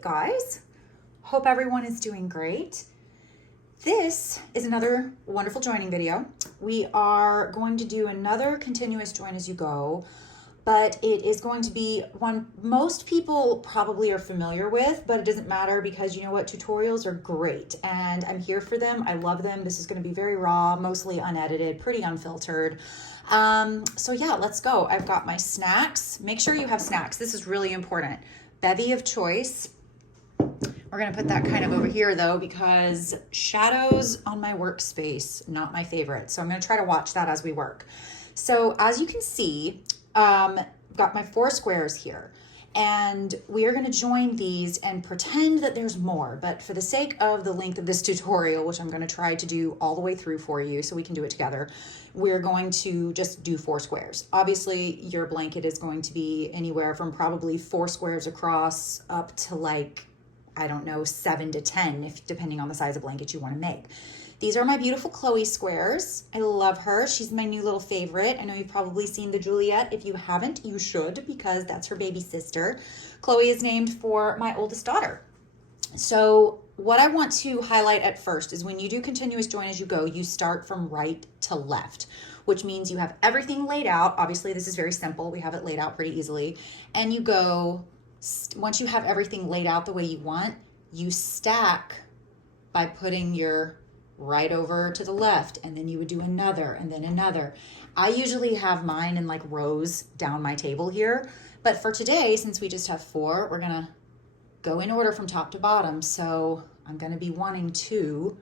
guys, hope everyone is doing great. This is another wonderful joining video. We are going to do another continuous join as you go, but it is going to be one most people probably are familiar with, but it doesn't matter because you know what, tutorials are great and I'm here for them. I love them. This is going to be very raw, mostly unedited, pretty unfiltered. So yeah, let's go. I've got my snacks. Make sure you have snacks. This is really important. Bevvy of choice. We're going to put that kind of over here though, because shadows on my workspace, not my favorite. So I'm going to try to watch that as we work. So as you can see, I've got my 4 squares here and we are going to join these and pretend that there's more, but for the sake of the length of this tutorial, which I'm going to try to do all the way through for you so we can do it together, we're going to just do 4 squares. Obviously your blanket is going to be anywhere from probably 4 squares across up to like, I don't know, 7 to 10, if depending on the size of blanket you want to make. These are my beautiful Chloe squares. I love her. She's my new little favorite. I know you've probably seen the Juliet. If you haven't, you should, because that's her baby sister. Chloe is named for my oldest daughter. So what I want to highlight at first is when you do continuous join as you go, you start from right to left, which means you have everything laid out. Obviously, this is very simple. We have it laid out pretty easily. And you go, once you have everything laid out the way you want, you stack by putting your right over to the left, and then you would do another and then another. I usually have mine in like rows down my table here, but for today, since we just have 4, we're gonna go in order from top to bottom. So I'm gonna be wanting to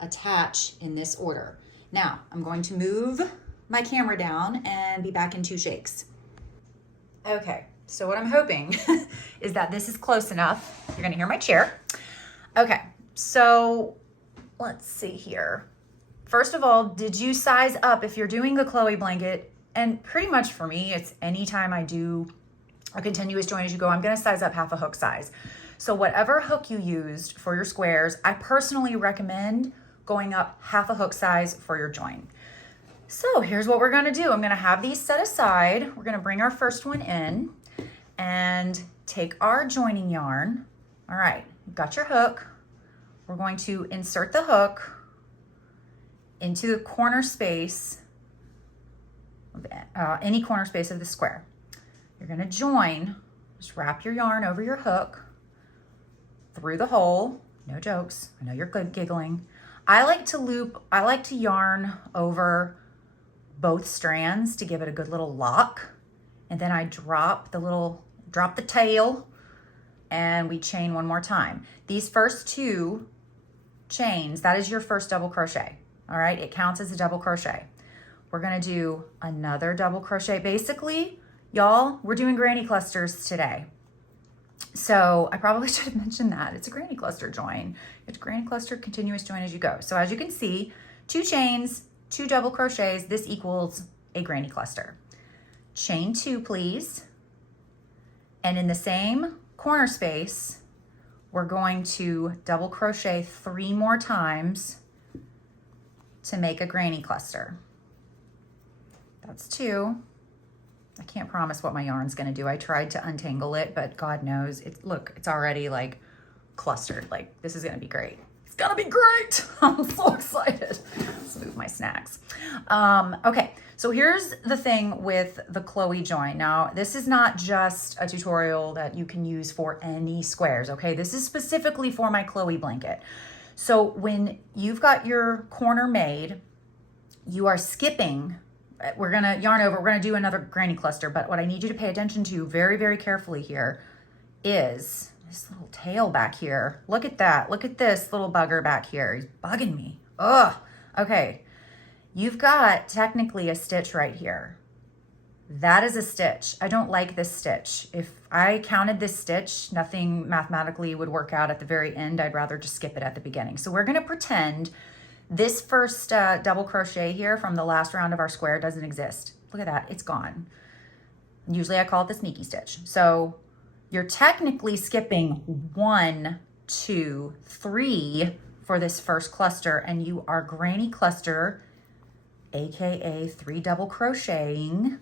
attach in this order. Now I'm going to move my camera down and be back in 2 shakes. Okay, so what I'm hoping is that this is close enough. You're gonna hear my chair. Okay, so let's see here. First of all, did you size up if you're doing the Chloe blanket? And pretty much for me, it's anytime I do a continuous join as you go, I'm gonna size up half a hook size. So whatever hook you used for your squares, I personally recommend going up half a hook size for your join. So here's what we're gonna do. I'm gonna have these set aside. We're gonna bring our first one in and take our joining yarn. All right, you've got your hook. We're going to insert the hook into the corner space, any corner space of the square. You're gonna join, just wrap your yarn over your hook through the hole. No jokes, I know you're good giggling. I like to yarn over both strands to give it a good little lock. And then I drop the tail and we chain one more time. These first 2 chains, that is your first double crochet. All right, it counts as a double crochet. We're gonna do another double crochet. Basically, y'all, we're doing granny clusters today. So I probably should have mentioned that. It's a granny cluster join. It's granny cluster continuous join as you go. So as you can see, 2 chains, 2 double crochets, this equals a granny cluster. Chain 2, please. And in the same corner space, we're going to double crochet 3 more times to make a granny cluster. That's 2. I can't promise what my yarn's gonna do. I tried to untangle it, but God knows, look, it's already like clustered. Like, this is gonna be great. It's gonna be great. I'm so excited. Let's move my snacks. Okay, so here's the thing with the Chloe join. Now, this is not just a tutorial that you can use for any squares, okay? This is specifically for my Chloe blanket. So when you've got your corner made, you are skipping. We're gonna yarn over, we're gonna do another granny cluster, but what I need you to pay attention to very, very carefully here is this little tail back here. Look at that. Look at this little bugger back here. He's bugging me. Ugh. Okay. You've got technically a stitch right here. That is a stitch. I don't like this stitch. If I counted this stitch, nothing mathematically would work out at the very end. I'd rather just skip it at the beginning. So we're going to pretend this first double crochet here from the last round of our square doesn't exist. Look at that. It's gone. Usually I call it the sneaky stitch. So you're technically skipping 1, 2, 3 for this first cluster, and you are granny cluster, AKA 3 double crocheting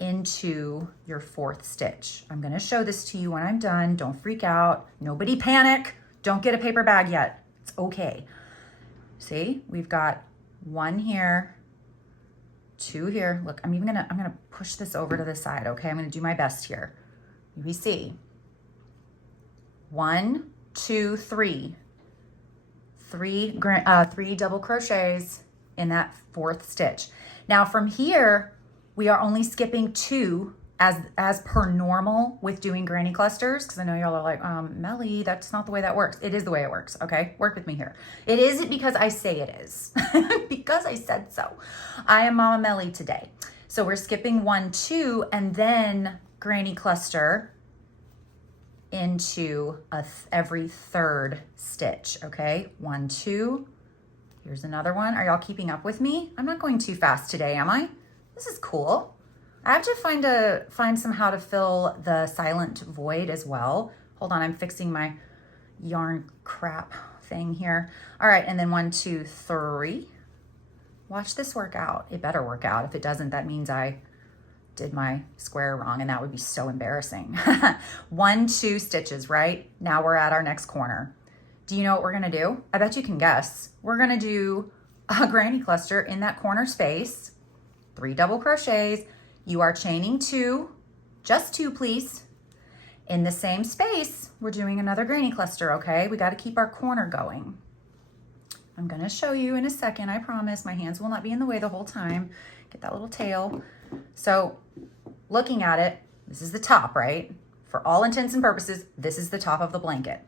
into your 4th stitch. I'm gonna show this to you when I'm done. Don't freak out. Nobody panic. Don't get a paper bag yet. It's okay. See, we've got 1 here, 2 here. Look, I'm gonna push this over to the side, okay? I'm gonna do my best here. We see 1, 2, 3. 3 double crochets in that 4th stitch. Now from here, we are only skipping 2 as per normal with doing granny clusters, because I know y'all are like, Melly, that's not the way that works. It is the way it works, okay? Work with me here. It is because I say it is, because I said so. I am Mama Melly today. So we're skipping 1, 2, and then granny cluster into every 3rd stitch, okay? 1, 2, here's another one. Are y'all keeping up with me? I'm not going too fast today, am I? This is cool. I have to find some how to fill the silent void as well. Hold on, I'm fixing my yarn crap thing here. All right, and then 1, 2, 3. Watch this work out. It better work out. If it doesn't, that means I did my square wrong, and that would be so embarrassing. 1, 2 stitches, right? Now we're at our next corner. Do you know what we're gonna do? I bet you can guess. We're gonna do a granny cluster in that corner space, 3 double crochets. You are chaining 2, just 2 please. In the same space, we're doing another granny cluster, okay? We gotta keep our corner going. I'm gonna show you in a second, I promise. My hands will not be in the way the whole time. Get that little tail. So looking at it, this is the top, right? For all intents and purposes, this is the top of the blanket.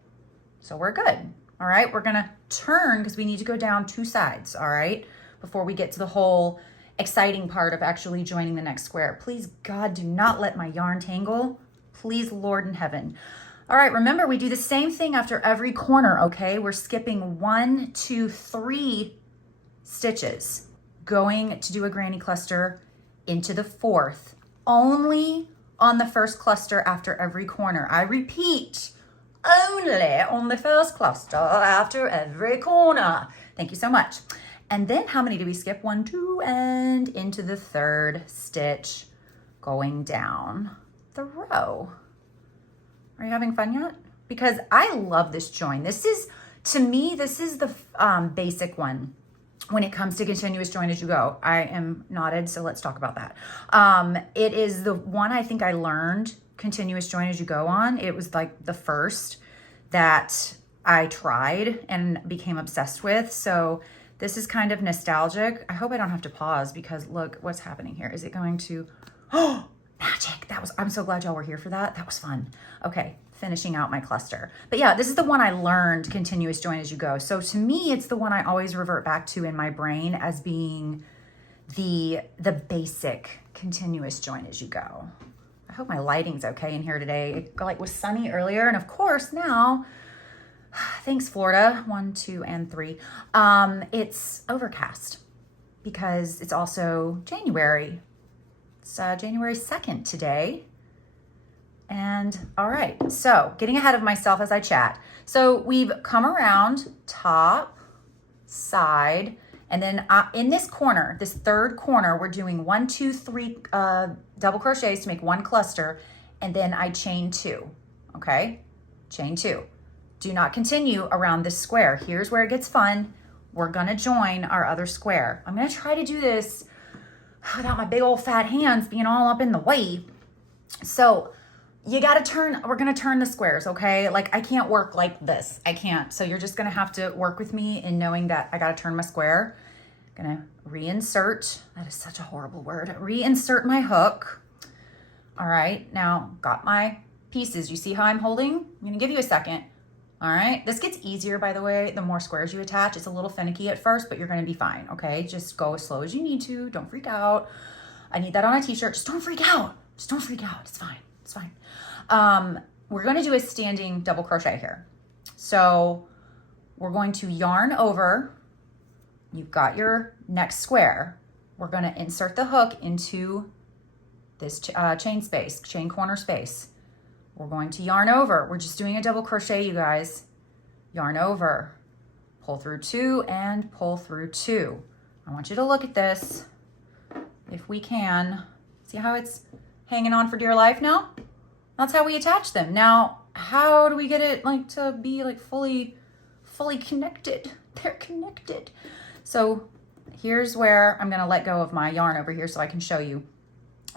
So we're good. All right, we're gonna turn because we need to go down 2 sides, all right? Before we get to the whole exciting part of actually joining the next square. Please, God, do not let my yarn tangle. Please, Lord in heaven. All right, remember, we do the same thing after every corner, okay? We're skipping 1, 2, 3 stitches, going to do a granny cluster into the 4th, only on the 1st cluster after every corner. I repeat, only on the 1st cluster after every corner. Thank you so much. And then how many do we skip? 1, 2, and into the 3rd stitch, going down the row. Are you having fun yet? Because I love this join. This is, to me, this is the basic one when it comes to continuous join as you go. I am nodded, so let's talk about that. It is the one I think I learned continuous join as you go on. It was like the first that I tried and became obsessed with. So this is kind of nostalgic. I hope I don't have to pause because look what's happening here. Is it going to, oh, magic. I'm so glad y'all were here for that. That was fun. Okay, finishing out my cluster. But yeah, this is the one I learned continuous join as you go. So to me, it's the one I always revert back to in my brain as being the basic continuous join as you go. I hope my lighting's okay in here today. It was sunny earlier, and of course now, thanks Florida, 1, 2, and 3. It's overcast because it's also January. It's January 2nd today. And all right, so getting ahead of myself as I chat. So we've come around top, side, and then in this corner, this 3rd corner, we're doing 1, 2, 3 double crochets to make 1 cluster, and then I chain 2, okay? Chain 2. Do not continue around this square. Here's where it gets fun. We're gonna join our other square. I'm gonna try to do this without my big old fat hands being all up in the way. So you gotta turn, we're gonna turn the squares, okay? Like I can't work like this, I can't. So you're just gonna have to work with me in knowing that I gotta turn my square. Gonna reinsert, that is such a horrible word. Reinsert my hook. All right, now got my pieces. You see how I'm holding? I'm gonna give you a second. All right, this gets easier, by the way, the more squares you attach. It's a little finicky at first, but you're gonna be fine, okay? Just go as slow as you need to. Don't freak out. I need that on a t-shirt. Just don't freak out. Just don't freak out. It's fine. It's fine. We're gonna do a standing double crochet here. So we're going to yarn over. You've got your next square. We're gonna insert the hook into this chain corner space. We're going to yarn over. We're just doing a double crochet, you guys. Yarn over, pull through 2 and pull through 2. I want you to look at this, if we can. See how it's hanging on for dear life now? That's how we attach them. Now, how do we get it like to be like fully connected? They're connected. So here's where I'm gonna let go of my yarn over here so I can show you.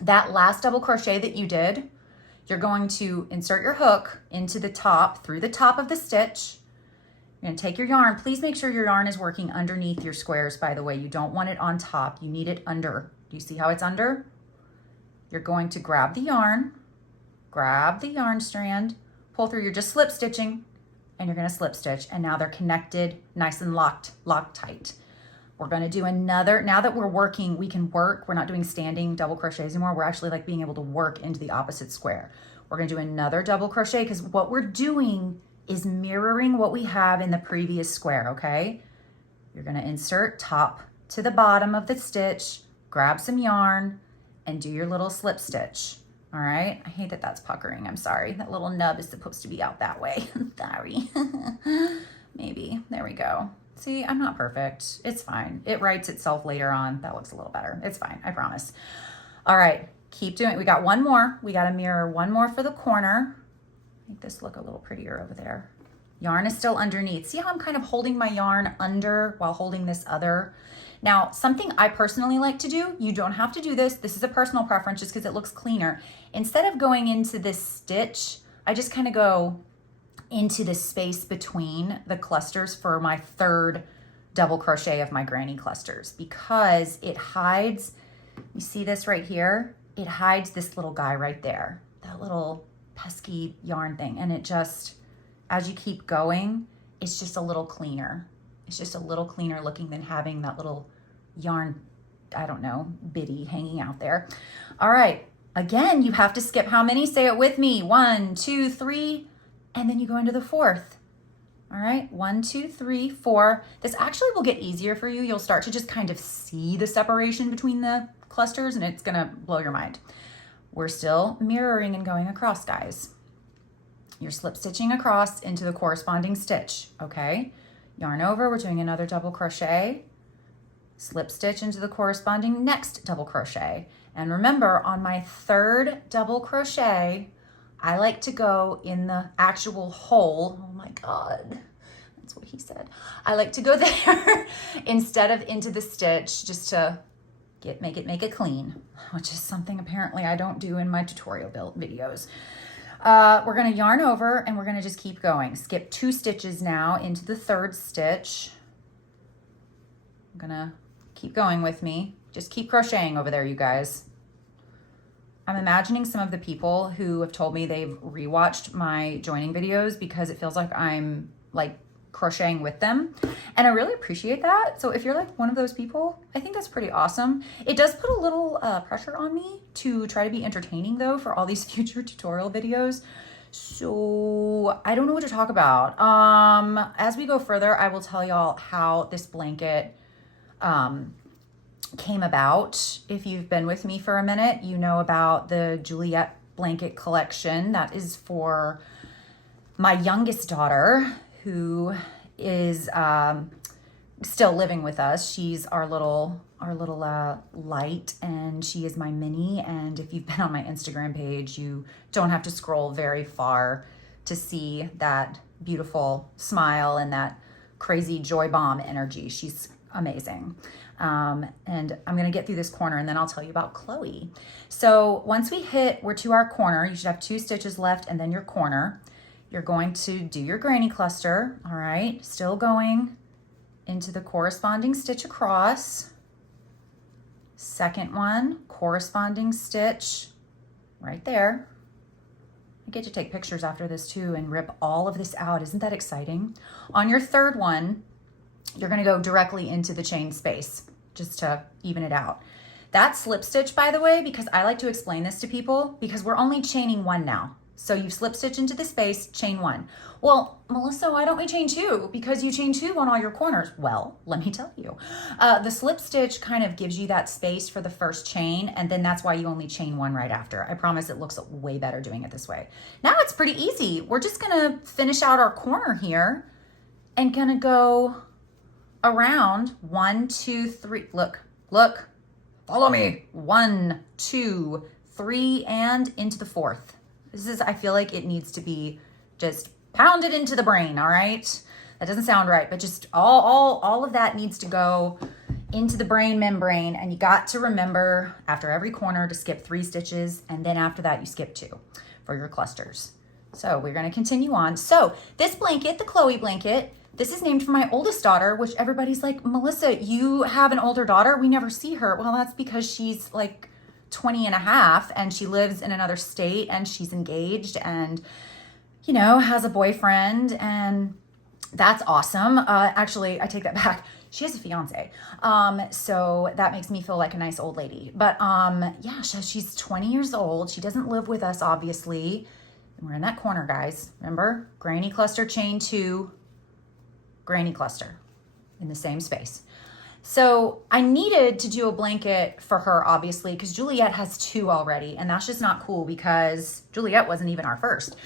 That last double crochet that you did, you're going to insert your hook into the top, through the top of the stitch. You're gonna take your yarn. Please make sure your yarn is working underneath your squares, by the way. You don't want it on top. You need it under. Do you see how it's under? You're going to grab the yarn strand, pull through. You're just slip stitching, and you're gonna slip stitch, and now they're connected, nice and locked tight. We're gonna do another, now that we're working, we can work, we're not doing standing double crochets anymore, we're actually like being able to work into the opposite square. We're gonna do another double crochet because what we're doing is mirroring what we have in the previous square, okay? You're gonna insert top to the bottom of the stitch, grab some yarn, and do your little slip stitch. All right, I hate that that's puckering, I'm sorry. That little nub is supposed to be out that way, sorry. Maybe, there we go. See, I'm not perfect, it's fine. It writes itself later on, that looks a little better. It's fine, I promise. All right, keep doing it. We got one more. We gotta mirror one more for the corner. Make this look a little prettier over there. Yarn is still underneath. See how I'm kind of holding my yarn under while holding this other? Now, something I personally like to do, you don't have to do this. This is a personal preference just because it looks cleaner. Instead of going into this stitch, I just kind of go into the space between the clusters for my third double crochet of my granny clusters because it hides, you see this right here? It hides this little guy right there, that little pesky yarn thing. And it just, as you keep going, it's just a little cleaner. It's just a little cleaner looking than having that little yarn, I don't know, bitty hanging out there. All right, again, you have to skip how many? Say it with me. 1, 2, 3, and then you go into the fourth. All right, 1, 2, 3, 4. This actually will get easier for you. You'll start to just kind of see the separation between the clusters and it's gonna blow your mind. We're still mirroring and going across, guys. You're slip stitching across into the corresponding stitch, okay? Yarn over, we're doing another double crochet, slip stitch into the corresponding next double crochet. And remember, on my third double crochet, I like to go in the actual hole. Oh my God, that's what he said. I like to go there instead of into the stitch just to make it clean, which is something apparently I don't do in my tutorial build videos. We're gonna yarn over and we're gonna just keep going. Skip 2 stitches now into the third stitch. I'm gonna keep going with me. Just keep crocheting over there, you guys. I'm imagining some of the people who have told me they've rewatched my joining videos because it feels like I'm like crocheting with them. And I really appreciate that. So if you're like one of those people, I think that's pretty awesome. It does put a little pressure on me to try to be entertaining though for all these future tutorial videos. So I don't know what to talk about. As we go further, I will tell y'all how this blanket came about. If you've been with me for a minute, you know about the Juliet blanket collection. That is for my youngest daughter, who is still living with us. She's our little light, and she is my mini. And if you've been on my Instagram page, you don't have to scroll very far to see that beautiful smile and that crazy joy bomb energy. She's amazing. And I'm gonna get through this corner and then I'll tell you about Chloe. So once we're to our corner, you should have 2 stitches left and then your corner. You're going to do your granny cluster, all right? Still going into the corresponding stitch across. Second one, corresponding stitch right there. I get to take pictures after this too and rip all of this out. Isn't that exciting? On your third one, you're gonna go directly into the chain space just to even it out. That slip stitch, by the way, because I like to explain this to people, because we're only chaining 1 now. So you slip stitch into the space, chain 1. Well, Melissa, why don't we chain 2? Because you chain 2 on all your corners. Well, let me tell you. The slip stitch kind of gives you that space for the first chain, and then that's why you only chain 1 right after. I promise it looks way better doing it this way. Now it's pretty easy. We're just gonna finish out our corner here and gonna go around 1, 2, 3. Look, Follow me. 1, 2, 3, and into the 4th. This is, I feel like it needs to be just pounded into the brain, all right? That doesn't sound right, but just all of that needs to go into the brain membrane, and you got to remember after every corner to skip 3 stitches, and then after that you skip 2 for your clusters. So we're gonna continue on. So this blanket, the Chloe blanket, this is named for my oldest daughter, which everybody's like, Melissa, you have an older daughter? We never see her. Well, that's because she's like 20 and a half and she lives in another state and she's engaged and, you know, has a boyfriend, and that's awesome. Actually, I take that back. She has a fiance. So that makes me feel like a nice old lady. But yeah, she's 20 years old. She doesn't live with us, obviously. And we're in that corner, guys. Remember? Granny Cluster chain 2, Granny Cluster in the same space. So I needed to do a blanket for her, obviously, because Juliet has 2 already, and that's just not cool because Juliet wasn't even our first.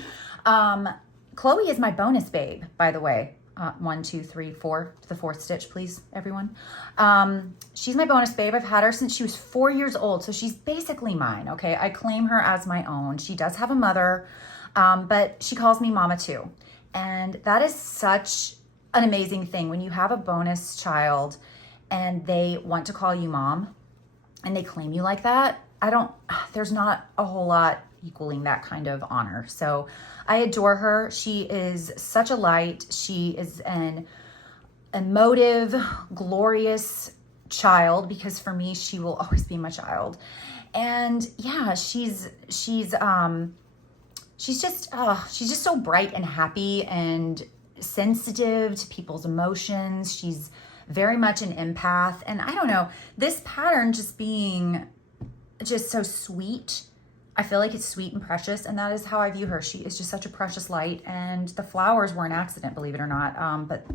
Chloe is my bonus babe, by the way. 1, 2, 3, 4 to the 4th stitch, please, everyone. She's my bonus babe. I've had her since she was 4 years old, so she's basically mine, okay? I claim her as my own. She does have a mother, but she calls me Mama too. And that is such an amazing thing when you have a bonus child and they want to call you mom and they claim you like that. There's not a whole lot equaling that kind of honor. So I adore her. She is such a light. She is an emotive, glorious child, because for me, she will always be my child. And yeah, she's just so bright and happy and sensitive to people's emotions. She's very much an empath. And I don't know, this pattern just being just so sweet, I feel like it's sweet and precious, and that is how I view her. She is just such a precious light, and the flowers were an accident, believe it or not, but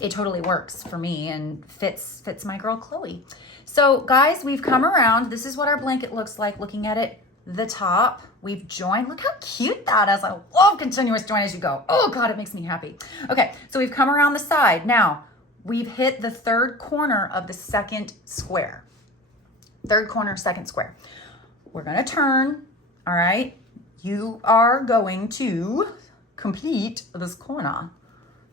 it totally works for me and fits my girl Chloe. So guys, we've come around. This is what our blanket looks like looking at it. The top, we've joined. Look how cute that is. I love continuous join as you go. Oh God, it makes me happy. Okay, so we've come around the side. Now, we've hit the 3rd corner of the 2nd square. 3rd corner, 2nd square. We're gonna turn, all right? You are going to complete this corner.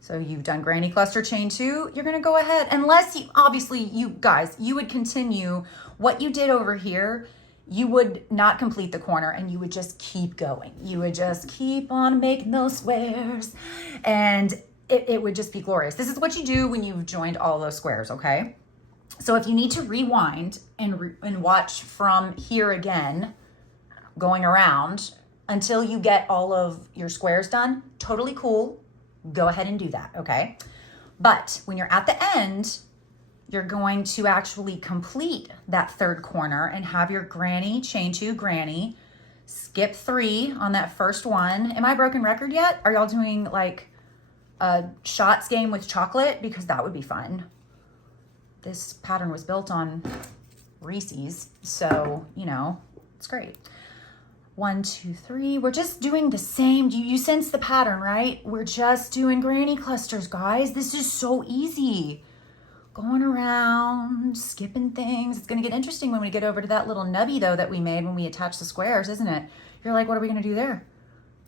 So you've done Granny Cluster chain 2, you're gonna go ahead, unless you, obviously you guys, you would continue what you did over here. You would not complete the corner and you would just keep going. You would just keep on making those squares and it would just be glorious. This is what you do when you've joined all those squares, okay? So if you need to rewind and watch from here again, going around until you get all of your squares done, totally cool. Go ahead and do that, okay? But when you're at the end, you're going to actually complete that 3rd corner and have your granny, chain 2 granny, skip 3 on that first one. Am I broken record yet? Are y'all doing like a shots game with chocolate? Because that would be fun. This pattern was built on Reese's, so, you know, it's great. 1, 2, 3. We're just doing the same. You sense the pattern, right? We're just doing granny clusters, guys. This is so easy. Going around, skipping things. It's going to get interesting when we get over to that little nubby, though, that we made when we attached the squares, isn't it? You're like, what are we going to do there?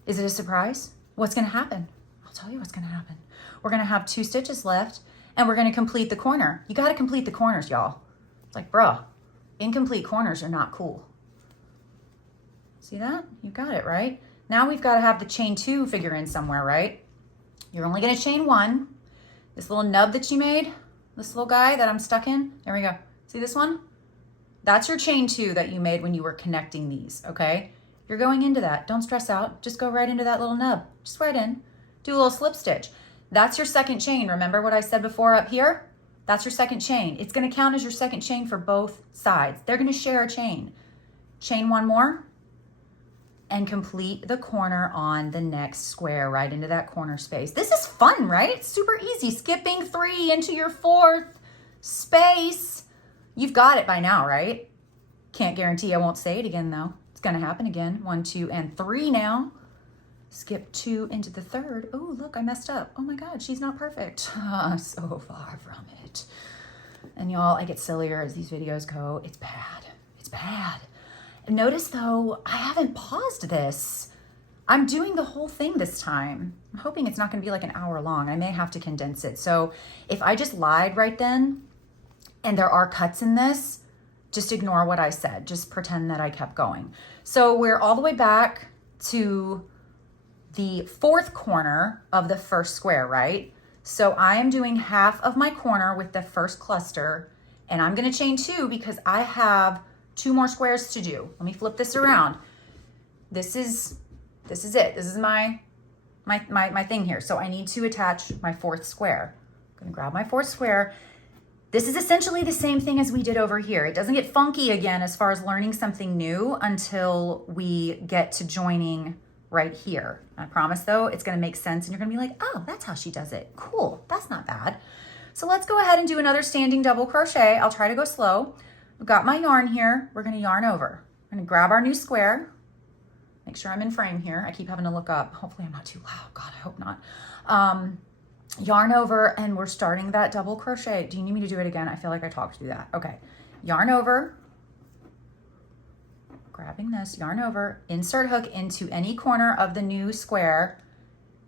Is it a surprise? What's going to happen? I'll tell you what's going to happen. We're going to have 2 stitches left, and we're going to complete the corner. You got to complete the corners, y'all. It's like, bruh, incomplete corners are not cool. See that? You got it, right? Now we've got to have the chain 2 figure in somewhere, right? You're only going to chain 1. This little nub that you made, this little guy that I'm stuck in, there we go. See this one? That's your chain 2 that you made when you were connecting these, okay? You're going into that. Don't stress out. Just go right into that little nub. Just right in. Do a little slip stitch. That's your 2nd chain. Remember what I said before up here? That's your 2nd chain. It's going to count as your 2nd chain for both sides. They're going to share a chain. Chain 1 more and complete the corner on the next square right into that corner space. This is fun, right? It's super easy. Skipping 3 into your 4th space. You've got it by now, right? Can't guarantee I won't say it again though. It's gonna happen again. 1, 2, and 3 now. Skip 2 into the 3rd. Oh, look, I messed up. Oh my God, she's not perfect. So far from it. And y'all, I get sillier as these videos go. It's bad. It's bad. And notice though, I haven't paused this. I'm doing the whole thing this time. I'm hoping it's not gonna be like an hour long. I may have to condense it. So if I just lied right then and there are cuts in this, just ignore what I said. Just pretend that I kept going. So we're all the way back to the fourth corner of the first square, right? So I am doing half of my corner with the first cluster, and I'm gonna chain 2 because I have 2 more squares to do. Let me flip this around. This is it. This is my thing here. So I need to attach my 4th square. I'm gonna grab my 4th square. This is essentially the same thing as we did over here. It doesn't get funky again as far as learning something new until we get to joining right here. I promise though, it's gonna make sense and you're gonna be like, oh, that's how she does it. Cool, that's not bad. So let's go ahead and do another standing double crochet. I'll try to go slow. I've got my yarn here. We're gonna yarn over. I'm gonna grab our new square. Make sure I'm in frame here. I keep having to look up. Hopefully I'm not too loud. God, I hope not. Yarn over, and we're starting that double crochet. Do you need me to do it again? I feel like I talked through that. Okay, yarn over, grabbing this, yarn over, insert hook into any corner of the new square,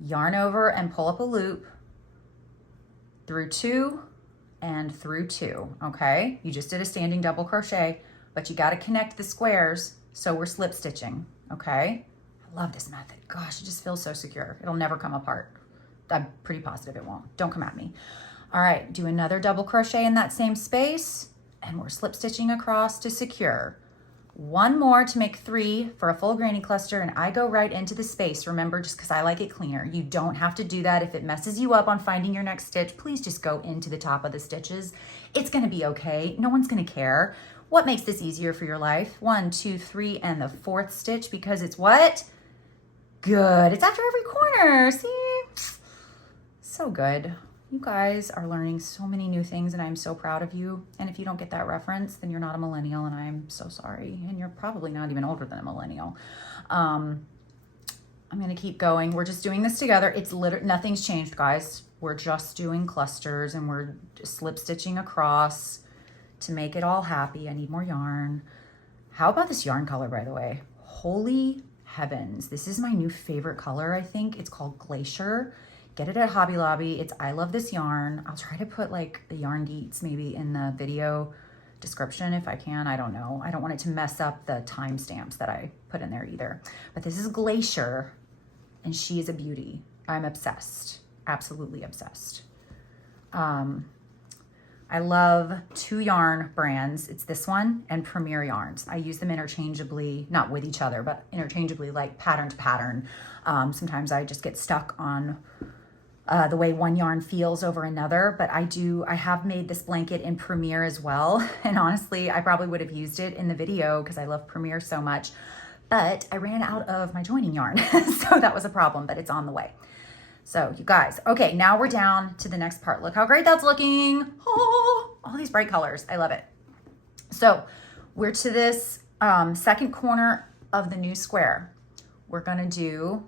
yarn over and pull up a loop through 2 and through 2, okay? You just did a standing double crochet, but you gotta connect the squares, so we're slip stitching, okay? I love this method. Gosh, it just feels so secure. It'll never come apart. I'm pretty positive it won't. Don't come at me. All right, do another double crochet in that same space, and we're slip stitching across to secure. 1 more to make 3 for a full granny cluster, and I go right into the space. Remember, just because I like it cleaner. You don't have to do that. If it messes you up on finding your next stitch, please just go into the top of the stitches. It's gonna be okay. No one's gonna care. What makes this easier for your life? 1, 2, 3, and the 4th stitch, because it's what? Good. It's after every corner. See? So good. You guys are learning so many new things and I'm so proud of you. And if you don't get that reference, then you're not a millennial and I'm so sorry. And you're probably not even older than a millennial. I'm gonna keep going. We're just doing this together. It's literally, nothing's changed, guys. We're just doing clusters and we're just slip stitching across to make it all happy. I need more yarn. How about this yarn color, by the way? Holy heavens. This is my new favorite color, I think. It's called Glacier. Get it at Hobby Lobby. I love this yarn. I'll try to put like the yarn deets maybe in the video description if I can. I don't know. I don't want it to mess up the timestamps that I put in there either. But this is Glacier and she is a beauty. I'm obsessed. Absolutely obsessed. I love 2 yarn brands. It's this one and Premier Yarns. I use them interchangeably, not with each other, but interchangeably, like pattern to pattern. Sometimes I just get stuck on the way one yarn feels over another, but I have made this blanket in Premier as well. And honestly, I probably would have used it in the video because I love Premier so much, but I ran out of my joining yarn. So that was a problem, but it's on the way. So you guys, okay, now we're down to the next part. Look how great that's looking. Oh, all these bright colors, I love it. So we're to this second corner of the new square. We're gonna do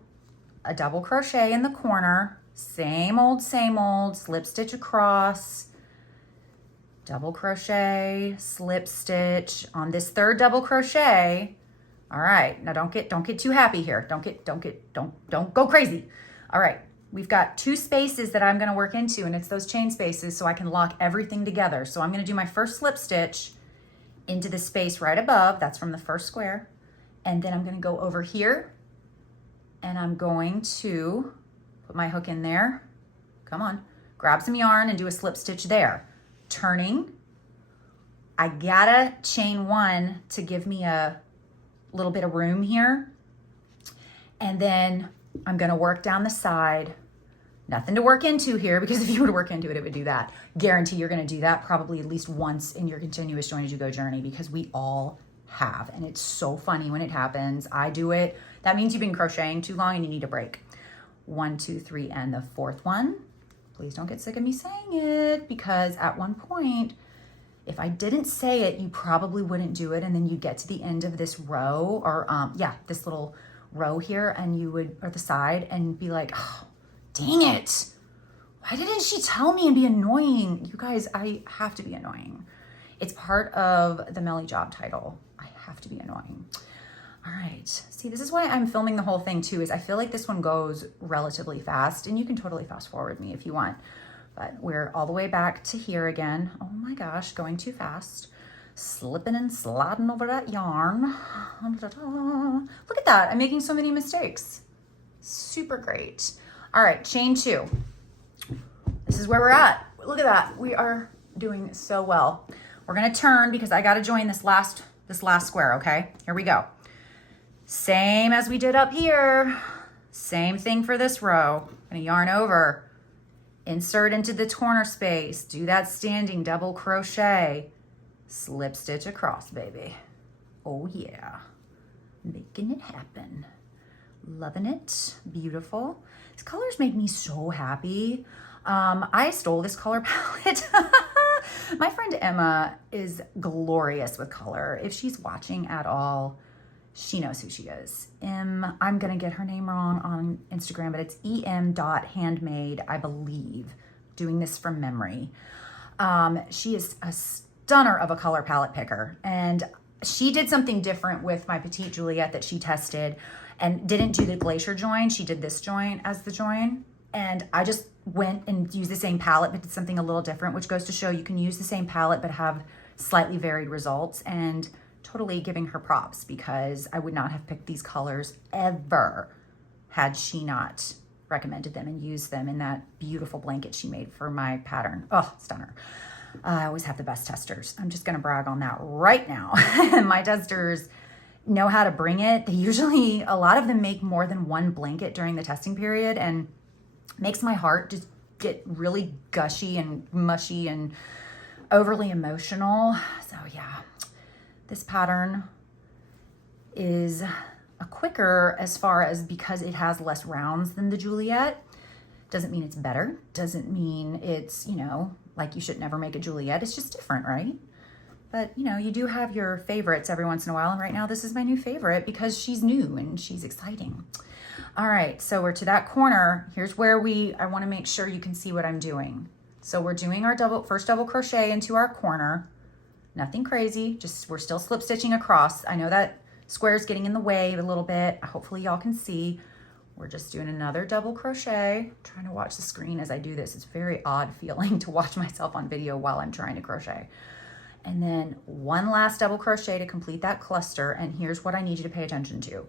a double crochet in the corner, same old, slip stitch across, double crochet, slip stitch on this 3rd double crochet. All right, now don't get too happy here. Don't go crazy. All right, we've got 2 spaces that I'm gonna work into and it's those chain spaces so I can lock everything together. So I'm gonna do my first slip stitch into the space right above, that's from the first square. And then I'm gonna go over here and I'm going to put my hook in there. Come on, grab some yarn and do a slip stitch there. Turning, I gotta chain 1 to give me a little bit of room here. And then I'm gonna work down the side. Nothing to work into here because if you were to work into it, it would do that. Guarantee you're gonna do that probably at least once in your continuous Join As You Go journey because we all have. And it's so funny when it happens. I do it. That means you've been crocheting too long and you need a break. 1, 2, 3, and the 4th one. Please don't get sick of me saying it because at one point, if I didn't say it, you probably wouldn't do it. And then you get to the end of this row or this little row here and you would, or the side and be like, oh, dang it. Why didn't she tell me and be annoying? You guys, I have to be annoying. It's part of the Melly job title. I have to be annoying. All right. See, this is why I'm filming the whole thing too, is I feel like this one goes relatively fast, and you can totally fast forward me if you want. But we're all the way back to here again. Oh my gosh, going too fast. Slipping and sliding over that yarn. Look at that. I'm making so many mistakes. Super great. All right, chain 2. This is where we're at. Look at that. We are doing so well. We're gonna turn because I gotta join this last square, okay? Here we go. Same as we did up here. Same thing for this row. Gonna yarn over, insert into the corner space, do that standing double crochet, slip stitch across, baby. Oh yeah, making it happen. Loving it, beautiful. These colors make me so happy. I stole this color palette. My friend Emma is glorious with color. If she's watching at all, she knows who she is. I'm gonna get her name wrong on Instagram, but it's em.handmade, I believe, doing this from memory. She is a stunner of a color palette picker, and she did something different with my Petite Juliette that she tested and didn't do the glacier join. She did this join as the join, and I just went and used the same palette but did something a little different, which goes to show you can use the same palette but have slightly varied results, and totally giving her props because I would not have picked these colors ever had she not recommended them and used them in that beautiful blanket she made for my pattern. Oh, stunner. I always have the best testers. I'm just gonna brag on that right now. My testers know how to bring it. They usually, a lot of them make more than one blanket during the testing period, and makes my heart just get really gushy and mushy and overly emotional. So yeah, this pattern is a quicker as far as because it has less rounds than the Juliette. Doesn't mean it's better. Doesn't mean it's, you know, like you should never make a Juliette. It's just different, right? But, you know, you do have your favorites every once in a while. And right now this is my new favorite because she's new and she's exciting. All right, so we're to that corner. Here's where I want to make sure you can see what I'm doing. So we're doing our first double crochet into our corner. Nothing crazy, just we're still slip stitching across. I know that square's getting in the way a little bit. Hopefully y'all can see. We're just doing another double crochet. I'm trying to watch the screen as I do this. It's very odd feeling to watch myself on video while I'm trying to crochet. And then one last double crochet to complete that cluster. And here's what I need you to pay attention to.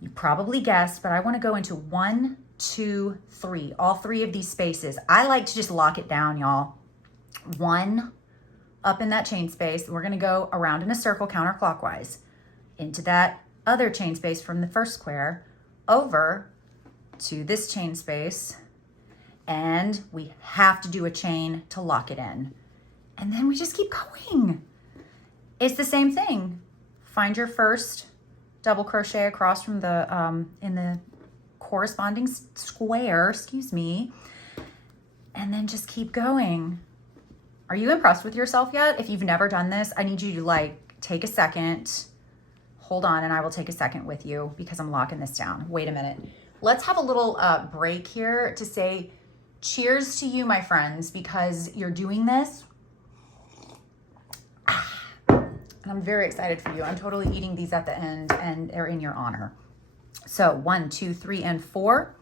You probably guessed, but I want to go into 1, 2, 3, all 3 of these spaces. I like to just lock it down, y'all. 1 up in that chain space. We're going to go around in a circle counterclockwise into that other chain space from the first square, over to this chain space, and we have to do a chain to lock it in. And then we just keep going. It's the same thing. Find your first double crochet across from the in the corresponding square, excuse me, and then just keep going. Are you impressed with yourself yet? If you've never done this, I need you to like take a second, hold on, and I will take a second with you because I'm locking this down. Wait a minute. Let's have a little break here to say cheers to you, my friends, because you're doing this. And I'm very excited for you. I'm totally eating these at the end and they're in your honor. So 1, 2, 3, and 4.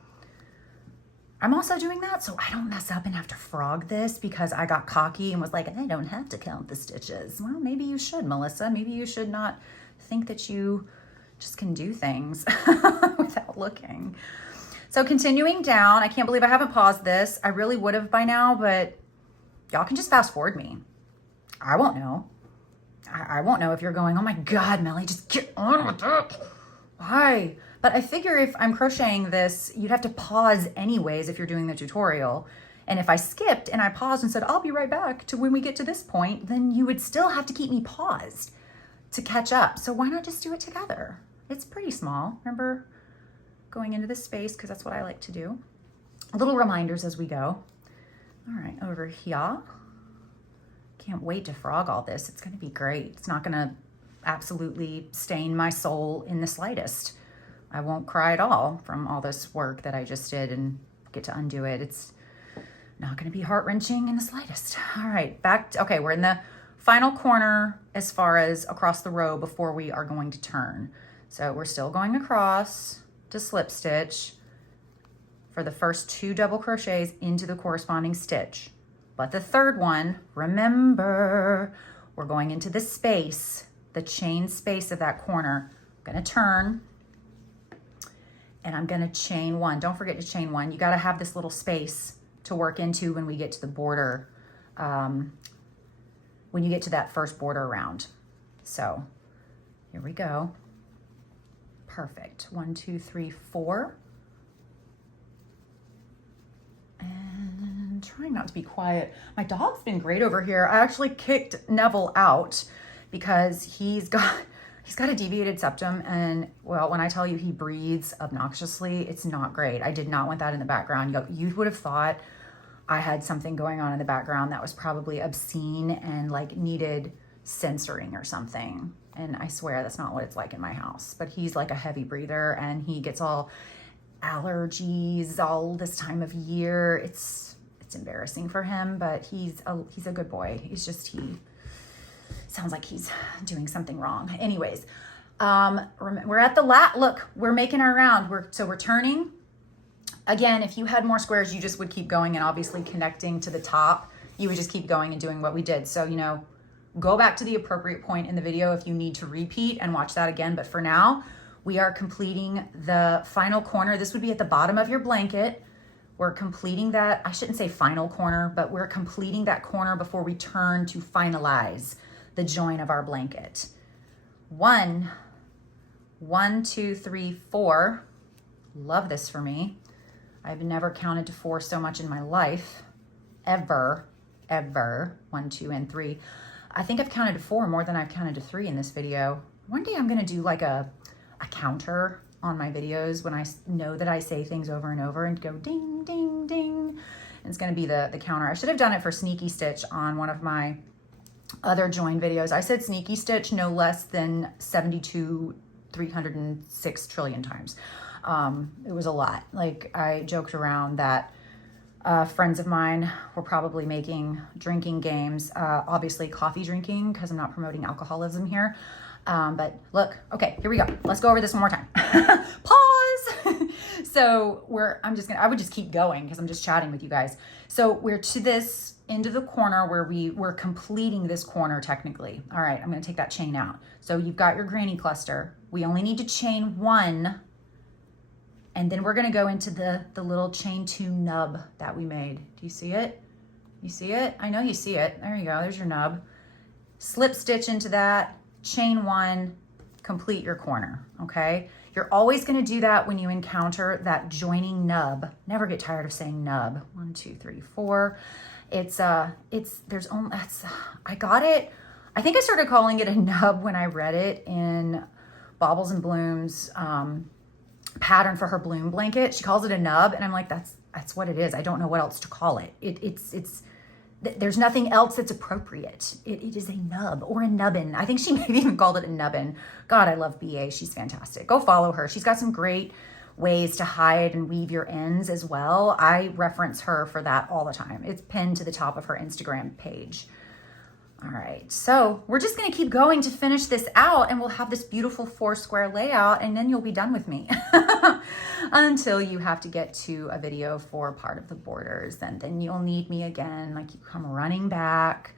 I'm also doing that so I don't mess up and have to frog this because I got cocky and was like, I don't have to count the stitches. Well, maybe you should, Melissa. Maybe you should not think that you just can do things without looking. So continuing down, I can't believe I haven't paused this. I really would have by now, but y'all can just fast forward me. I won't know. I won't know if you're going, oh my God, Melly, just get on with it. Why? But I figure if I'm crocheting this, you'd have to pause anyways if you're doing the tutorial. And if I skipped and I paused and said, I'll be right back to when we get to this point, then you would still have to keep me paused to catch up. So why not just do it together? It's pretty small. Remember going into this space because that's what I like to do. Little reminders as we go. All right, over here. Can't wait to frog all this. It's going to be great. It's not going to absolutely stain my soul in the slightest. I won't cry at all from all this work that I just did and get to undo it. It's Not going to be heart-wrenching in the slightest. All right, okay, we're in the final corner as far as across the row before we are going to turn. So we're still going across to slip stitch for the first 2 double crochets into the corresponding stitch. But the third one, remember, we're going into the space, the chain space of that corner. I'm going to turn and I'm going to chain 1. Don't forget to chain 1. You got to have this little space to work into when we get to the border, when you get to that first border round. So here we go. Perfect. 1, 2, 3, 4. And trying not to be quiet. My dog's been great over here. I actually kicked Neville out because he's got a deviated septum, and well, when I tell you he breathes obnoxiously, it's not great. I did not want that in the background. You would have thought I had something going on in the background that was probably obscene and like needed censoring or something. And I swear that's not what it's like in my house. But he's like a heavy breather and he gets all allergies all this time of year. It's embarrassing for him, but he's a good boy. He's just, he sounds like he's doing something wrong. Anyways, we're at the look, we're making our round. We're turning. Again, if you had more squares, you just would keep going, and obviously connecting to the top, you would just keep going and doing what we did. So, you know, go back to the appropriate point in the video if you need to repeat and watch that again. But for now, we are completing the final corner. This would be at the bottom of your blanket. We're completing that, I shouldn't say final corner, but we're completing that corner before we turn to finalize the join of our blanket. 1, 2, 3, 4. Love this for me. I've never counted to 4 so much in my life, ever. 1, 2, and 3. I think I've counted to 4 more than I've counted to 3 in this video. One day I'm gonna do like a counter on my videos when I know that I say things over and over and go ding, ding, ding. And it's gonna be the counter. I should have done it for sneaky stitch on one of my other join videos. I said sneaky stitch no less than 306 trillion times. It was a lot. Like, I joked around that friends of mine were probably making drinking games, obviously coffee drinking, because I'm not promoting alcoholism here. But look, okay, here we go. Let's go over this one more time. Pause. So I would just keep going because I'm just chatting with you guys. So we're to this into the corner where we're completing this corner technically. All right, I'm going to take that chain out. So you've got your granny cluster. We only need to chain 1. And then we're going to go into the little chain 2 nub that we made. Do you see it? You see it? I know you see it. There you go. There's your nub. Slip stitch into that, chain 1, complete your corner, okay? You're always going to do that when you encounter that joining nub. Never get tired of saying nub. 1, 2, 3, 4. I got it. I think I started calling it a nub when I read it in Baubles and Bloom's pattern for her bloom blanket. She calls it a nub, and I'm like, that's what it is. I don't know what else to call it. There's nothing else that's appropriate. It is a nub or a nubbin. I think she maybe even called it a nubbin. God, I love BA. She's fantastic. Go follow her. She's got some great ways to hide and weave your ends as well. I reference her for that all the time. It's pinned to the top of her Instagram page. All right, so we're just gonna keep going to finish this out, and we'll have this beautiful 4 square layout, and then you'll be done with me until you have to get to a video for part of the borders, and then you'll need me again. Like, you come running back.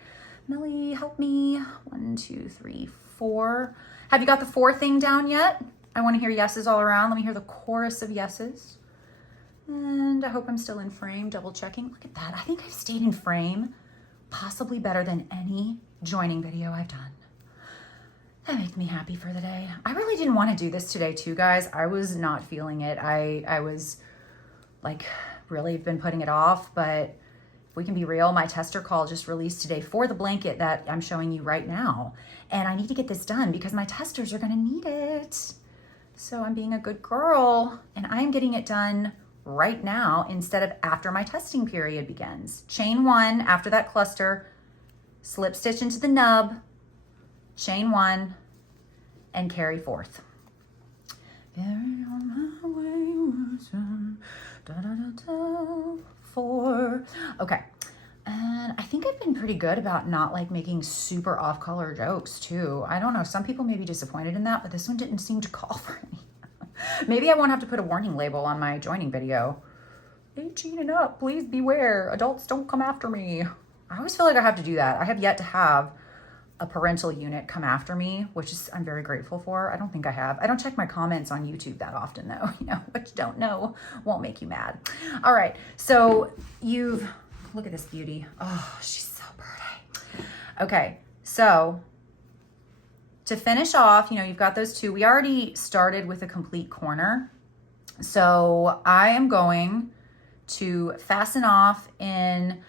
Millie, help me. 1, 2, 3, 4. Have you got the 4 thing down yet? I want to hear yeses all around. Let me hear the chorus of yeses. And I hope I'm still in frame, double checking. Look at that. I think I've stayed in frame possibly better than any joining video I've done. That makes me happy for the day. I really didn't want to do this today too, guys. I was not feeling it. I was like, really been putting it off, but if we can be real, my tester call just released today for the blanket that I'm showing you right now. And I need to get this done because my testers are gonna need it. So I'm being a good girl, and I'm getting it done right now instead of after my testing period begins. Chain 1 after that cluster, slip stitch into the nub, chain 1, and carry forth. Carry on my way, 4. Okay. And I think I've been pretty good about not like making super off-color jokes too. I don't know. Some people may be disappointed in that, but this one didn't seem to call for me. Maybe I won't have to put a warning label on my joining video. 18 and up, please beware. Adults don't come after me. I always feel like I have to do that. I have yet to have a parental unit come after me, which is I'm very grateful for. I don't think I have. I don't check my comments on YouTube that often though. You know, what you don't know won't make you mad. All right, so look at this beauty. Oh, she's so pretty. Okay, so to finish off, you know, you've got those two. We already started with a complete corner. So I am going to fasten off in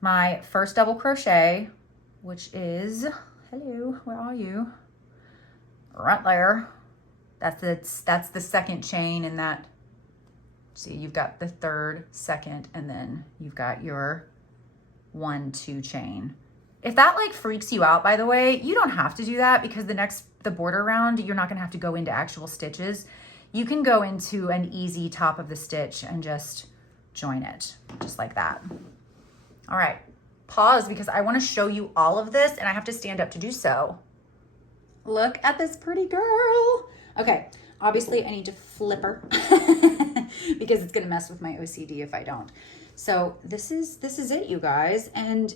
my first double crochet, which is, hello, where are you? Right there. That's the second chain in that. See, you've got the third, second, and then you've got your 1, 2 chain. If that like freaks you out, by the way, you don't have to do that because the border round, you're not gonna have to go into actual stitches. You can go into an easy top of the stitch and just join it, just like that. All right, pause because I wanna show you all of this and I have to stand up to do so. Look at this pretty girl. Okay, obviously I need to flip her because it's gonna mess with my OCD if I don't. So this is it, you guys. And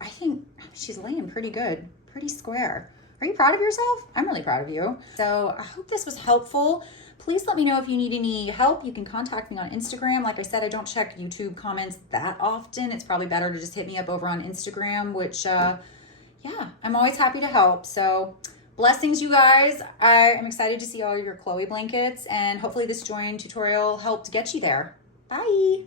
I think she's laying pretty good, pretty square. Are you proud of yourself? I'm really proud of you. So I hope this was helpful. Please let me know if you need any help. You can contact me on Instagram. Like I said, I don't check YouTube comments that often. It's probably better to just hit me up over on Instagram, which, yeah, I'm always happy to help. So blessings, you guys. I am excited to see all your Chloe blankets, and hopefully this join tutorial helped get you there. Bye.